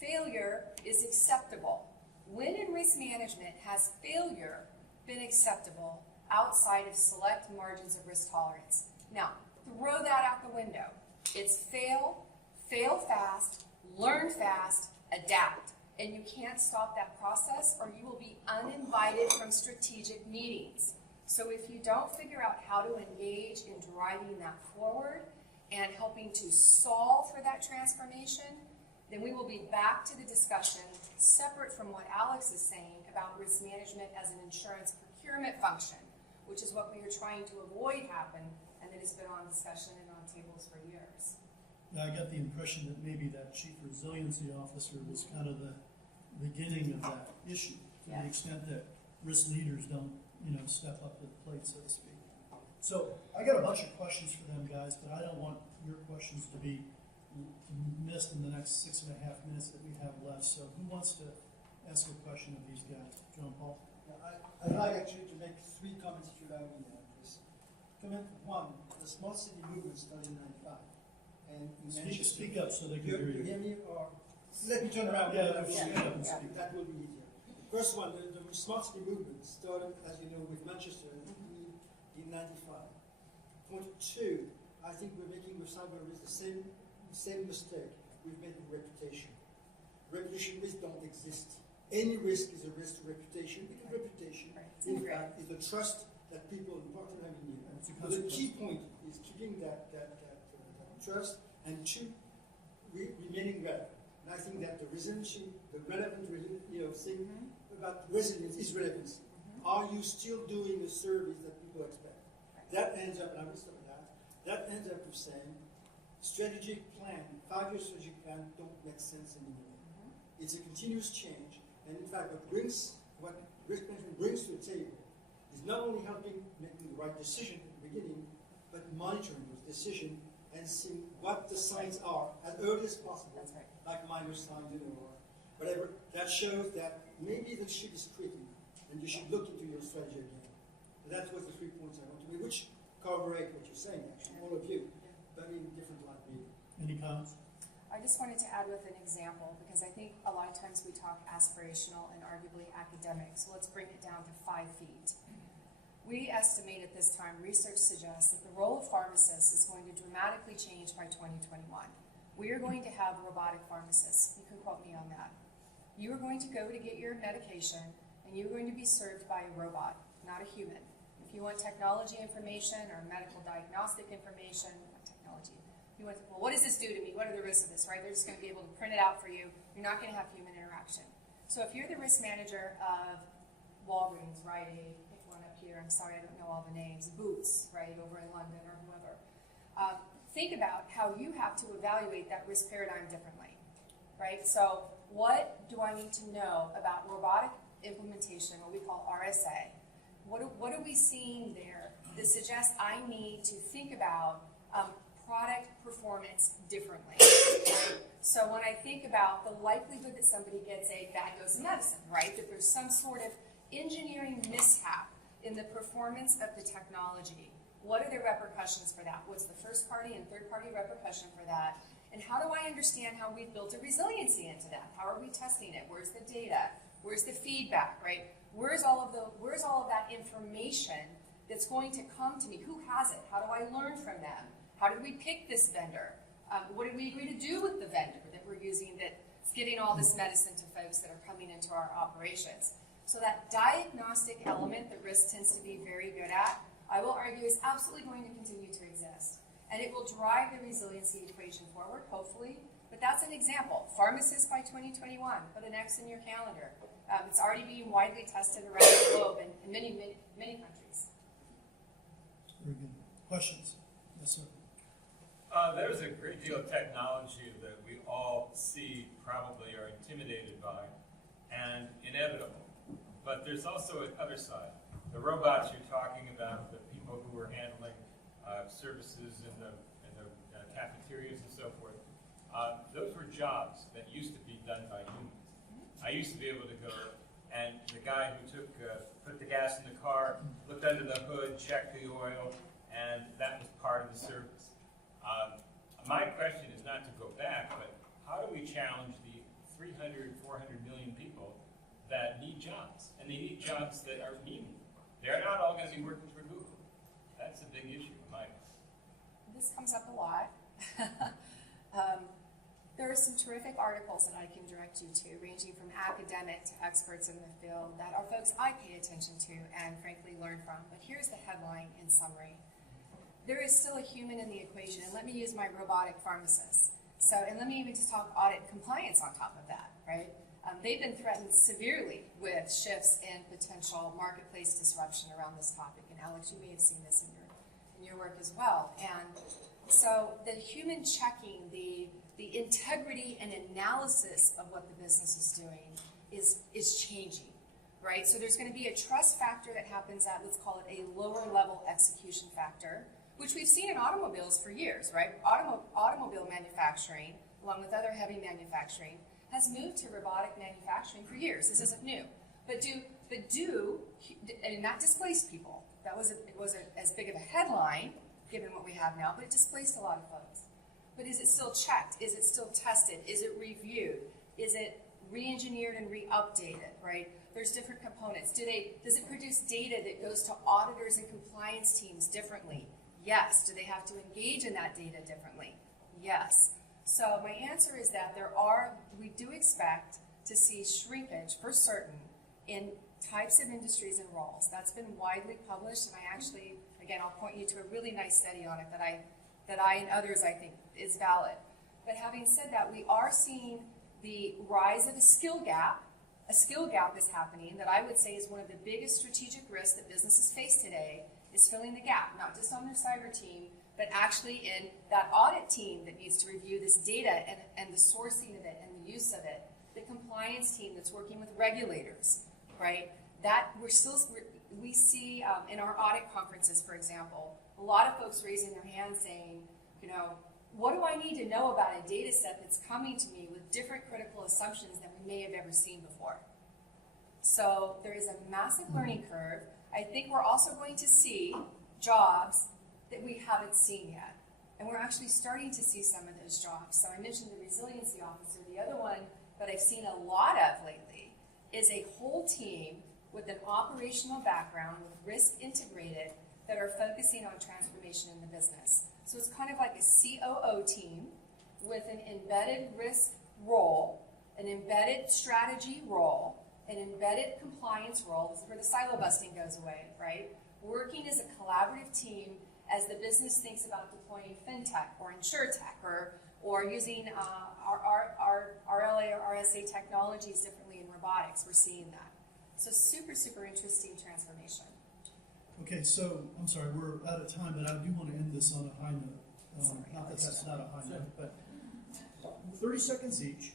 Failure is acceptable. When in risk management has failure been acceptable outside of select margins of risk tolerance? Now, throw that out the window. It's fail fast, learn fast, adapt. And you can't stop that process or you will be uninvited from strategic meetings. So if you don't figure out how to engage in driving that forward and helping to solve for that transformation, then we will be back to the discussion separate from what Alex is saying about risk management as an insurance procurement function, which is what we are trying to avoid happen and that has been on discussion and on tables for years. Now, I got the impression that maybe that chief resiliency officer was kind of the beginning of that issue. to the extent that risk leaders don't, step up to the plate, so to speak. So I got a bunch of questions for them, guys, but I don't want your questions to be missed in the next 6.5 minutes that we have left. So who wants to ask a question of these guys? John Paul? I'd like actually to make 3 comments if you allow me, Chris. Comment 1, the smart city movement started in 95. And in Manchester. Speak up so they can You hear you. hear me? Or let me turn around. Yeah, stand up and speak. That will be easier. First one, the smart city movement started, as you know, with Manchester in 95. Point 2, I think we're making with cyber risk the same mistake we've made with reputation. Reputation risks don't exist. Any risk is a risk to reputation, because reputation, in fact, is the trust that people important have in you. So the key point is keeping that trust, and 2, remaining relevant. And I think that the resiliency, the relevant thing about resilience is relevancy. Are you still doing the service that people expect? That ends up, and I will stop at that ends up with saying, strategic plan, 5-year strategic plan don't make sense anymore. It's a continuous change, and in fact, what risk management brings to the table is not only helping making the right decision at the beginning, but monitoring those decisions and seeing what the signs are as early as possible, like minor signs or whatever. That shows that maybe the ship is creaking, and you should look into your strategy again. So that was the 3 points I want to make, which corroborate what you're saying, actually, all of you, but in different light, maybe. Any comments? I just wanted to add with an example, because I think a lot of times we talk aspirational and arguably academic, so let's bring it down to 5 feet. We estimate at this time, research suggests that the role of pharmacists is going to dramatically change by 2021. We are going to have robotic pharmacists. You can quote me on that. You are going to go to get your medication, and you're going to be served by a robot, not a human. If you want technology information or medical diagnostic information, technology, you want, well, what does this do to me? What are the risks of this, right? They're just going to be able to print it out for you. You're not going to have human interaction. So if you're the risk manager of Walgreens, Rite Aid, pick one up here, I'm sorry, I don't know all the names, Boots, right, over in London or whoever, think about how you have to evaluate that risk paradigm differently, right? So what do I need to know about robotic implementation, what we call RSA? What are we seeing there that suggests I need to think about product performance differently? So when I think about the likelihood that somebody gets a bad dose of medicine, right, that there's some sort of engineering mishap in the performance of the technology, what are the repercussions for that? What's the first party and third party repercussion for that? And how do I understand how we've built a resiliency into that? How are we testing it? Where's the data? Where's the feedback, right? Where's all of that information that's going to come to me? Who has it? How do I learn from them? How did we pick this vendor? What did we agree to do with the vendor that we're using that's getting all this medicine to folks that are coming into our operations? So that diagnostic element that risk tends to be very good at, I will argue is absolutely going to continue to exist. And it will drive the resiliency equation forward, hopefully. But that's an example. Pharmacists by 2021, put an X in your calendar. It's already being widely tested around the globe in many countries. Very good. Questions? Yes, sir. There's a great deal of technology that we all see, probably are intimidated by, and inevitable. But there's also an other side. The robots you're talking about, the people who are handling services in the cafeterias and so forth, those were jobs that used to be done by humans. I used to be able to go, and the guy who put the gas in the car, looked under the hood, checked the oil, and that was part of the service. My question is not to go back, but how do we challenge the 300, 400 million people that need jobs? And they need jobs that are meaningful. They're not all going to be working for Google. That's a big issue in my mind. This comes up a lot. There are some terrific articles that I can direct you to, ranging from academic to experts in the field, that are folks I pay attention to and frankly learn from. But here's the headline in summary. There is still a human in the equation, and let me use my robotic pharmacist. And let me even just talk audit compliance on top of that, right? They've been threatened severely with shifts in potential marketplace disruption around this topic. And Alex, you may have seen this in your work as well. And so the human checking, the integrity and analysis of what the business is doing is changing, right? So there's going to be a trust factor that happens at, let's call it a lower level execution factor, which we've seen in automobiles for years, right? Automobile manufacturing, along with other heavy manufacturing, has moved to robotic manufacturing for years. This isn't new. And that displaced people. It wasn't as big of a headline, given what we have now, but it displaced a lot of folks. But is it still checked? Is it still tested? Is it reviewed? Is it re-engineered and re-updated, right? There's different components. Does it produce data that goes to auditors and compliance teams differently? Yes. Do they have to engage in that data differently? Yes. So my answer is that we do expect to see shrinkage for certain in types of industries and roles. That's been widely published, and I actually, again, I'll point you to a really nice study on it that I and others I think is valid. But having said that, we are seeing the rise of a skill gap. A skill gap is happening that I would say is one of the biggest strategic risks that businesses face today, is filling the gap, not just on their cyber team, but actually in that audit team that needs to review this data and the sourcing of it and the use of it, the compliance team that's working with regulators, right? That we see in our audit conferences, for example, a lot of folks raising their hands saying, what do I need to know about a data set that's coming to me with different critical assumptions than we may have ever seen before? So there is a massive learning curve. I think we're also going to see jobs that we haven't seen yet. And we're actually starting to see some of those jobs. So I mentioned the resiliency officer. The other one that I've seen a lot of lately is a whole team with an operational background, with risk integrated, that are focusing on transformation in the business. So it's kind of like a COO team with an embedded risk role, an embedded strategy role, an embedded compliance role. This is where the silo busting goes away, right? Working as a collaborative team as the business thinks about deploying fintech or insurtech or using our RLA or RSA technologies differently in robotics. We're seeing that. So super, super interesting transformation. Okay, so I'm sorry, we're out of time, but I do want to end this on a high note. Not that that's not a high note, but 30 seconds each.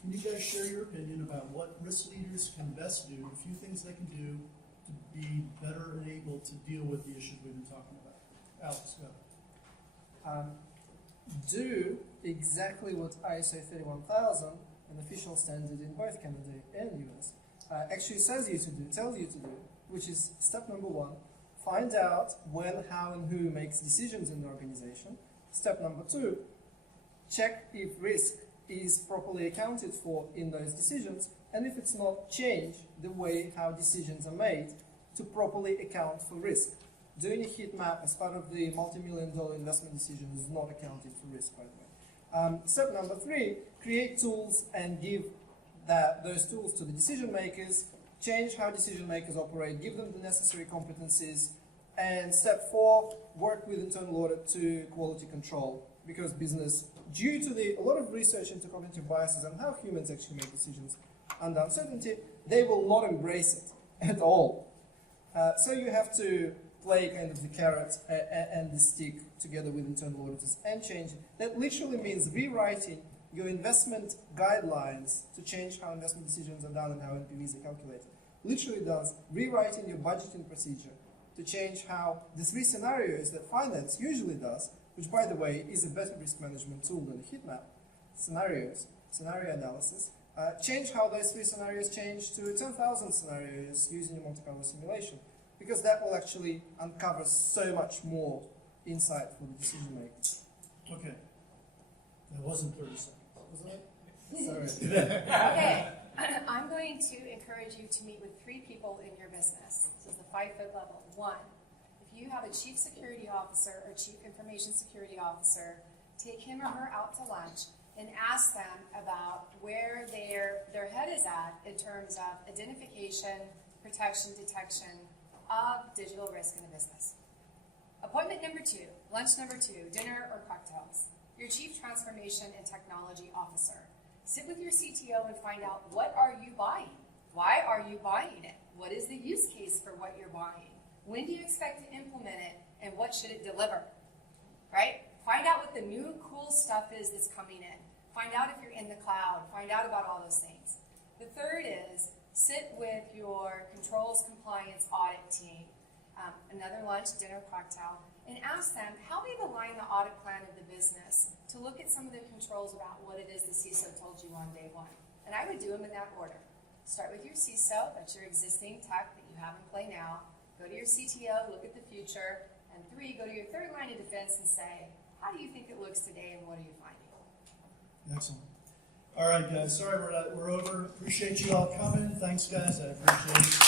Can you guys share your opinion about what risk leaders can best do, a few things they can do to be better and able to deal with the issues we've been talking about? Alex, go. Do exactly what ISO 31000, an official standard in both Canada and US, actually tells you to do, which is step number 1, find out when, how, and who makes decisions in the organization. Step number 2, check if risk is properly accounted for in those decisions, and if it's not, change the way how decisions are made to properly account for risk. Doing a heat map as part of the multi-million-dollar investment decision is not accounting for risk, by the way. Step number 3, create tools and give those tools to the decision makers, change how decision makers operate, give them the necessary competencies. And step 4, work with internal audit to quality control, because business, due to a lot of research into cognitive biases and how humans actually make decisions under uncertainty, they will not embrace it at all. So you have to play kind of the carrot and the stick together with internal auditors and change it. That literally means rewriting your investment guidelines to change how investment decisions are done and how NPVs are calculated. Literally does rewriting your budgeting procedure to change how the 3 scenarios that finance usually does, which by the way is a better risk management tool than a heat map, scenario analysis, change how those 3 scenarios change to 10,000 scenarios using a Monte Carlo simulation, because that will actually uncover so much more insight for the decision makers. Okay. That wasn't 30 seconds, wasn't it? Sorry. Okay, I'm going to encourage you to meet with 3 people in your business. This is the 5-foot level. 1, if you have a chief security officer or chief information security officer, take him or her out to lunch and ask them about where their head is at in terms of identification, protection, detection of digital risk in the business. Appointment number 2, lunch number 2, dinner or cocktails. Your chief transformation and technology officer. Sit with your CTO and find out, what are you buying? Why are you buying it? What is the use case for what you're buying? When do you expect to implement it, and what should it deliver? Right? Find out what the new cool stuff is that's coming in. Find out if you're in the cloud. Find out about all those things. The third is sit with your controls compliance audit team, another lunch, dinner, cocktail, and ask them how they've aligned the audit plan of the business to look at some of the controls about what it is the CISO told you on day one. And I would do them in that order. Start with your CISO, that's your existing tech that you have in play now. Go to your CTO, look at the future. And 3, go to your third line of defense and say, how do you think it looks today and what are you finding? Excellent. All right, guys. Sorry we're over. Appreciate you all coming. Thanks, guys. I appreciate it.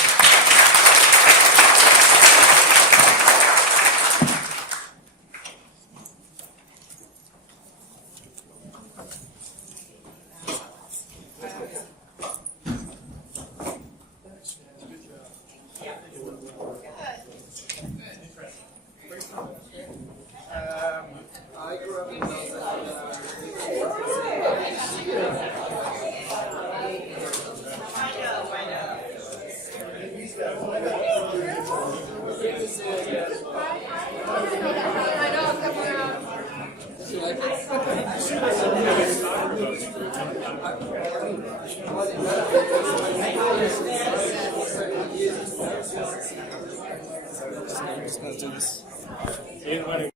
I grew up in Good.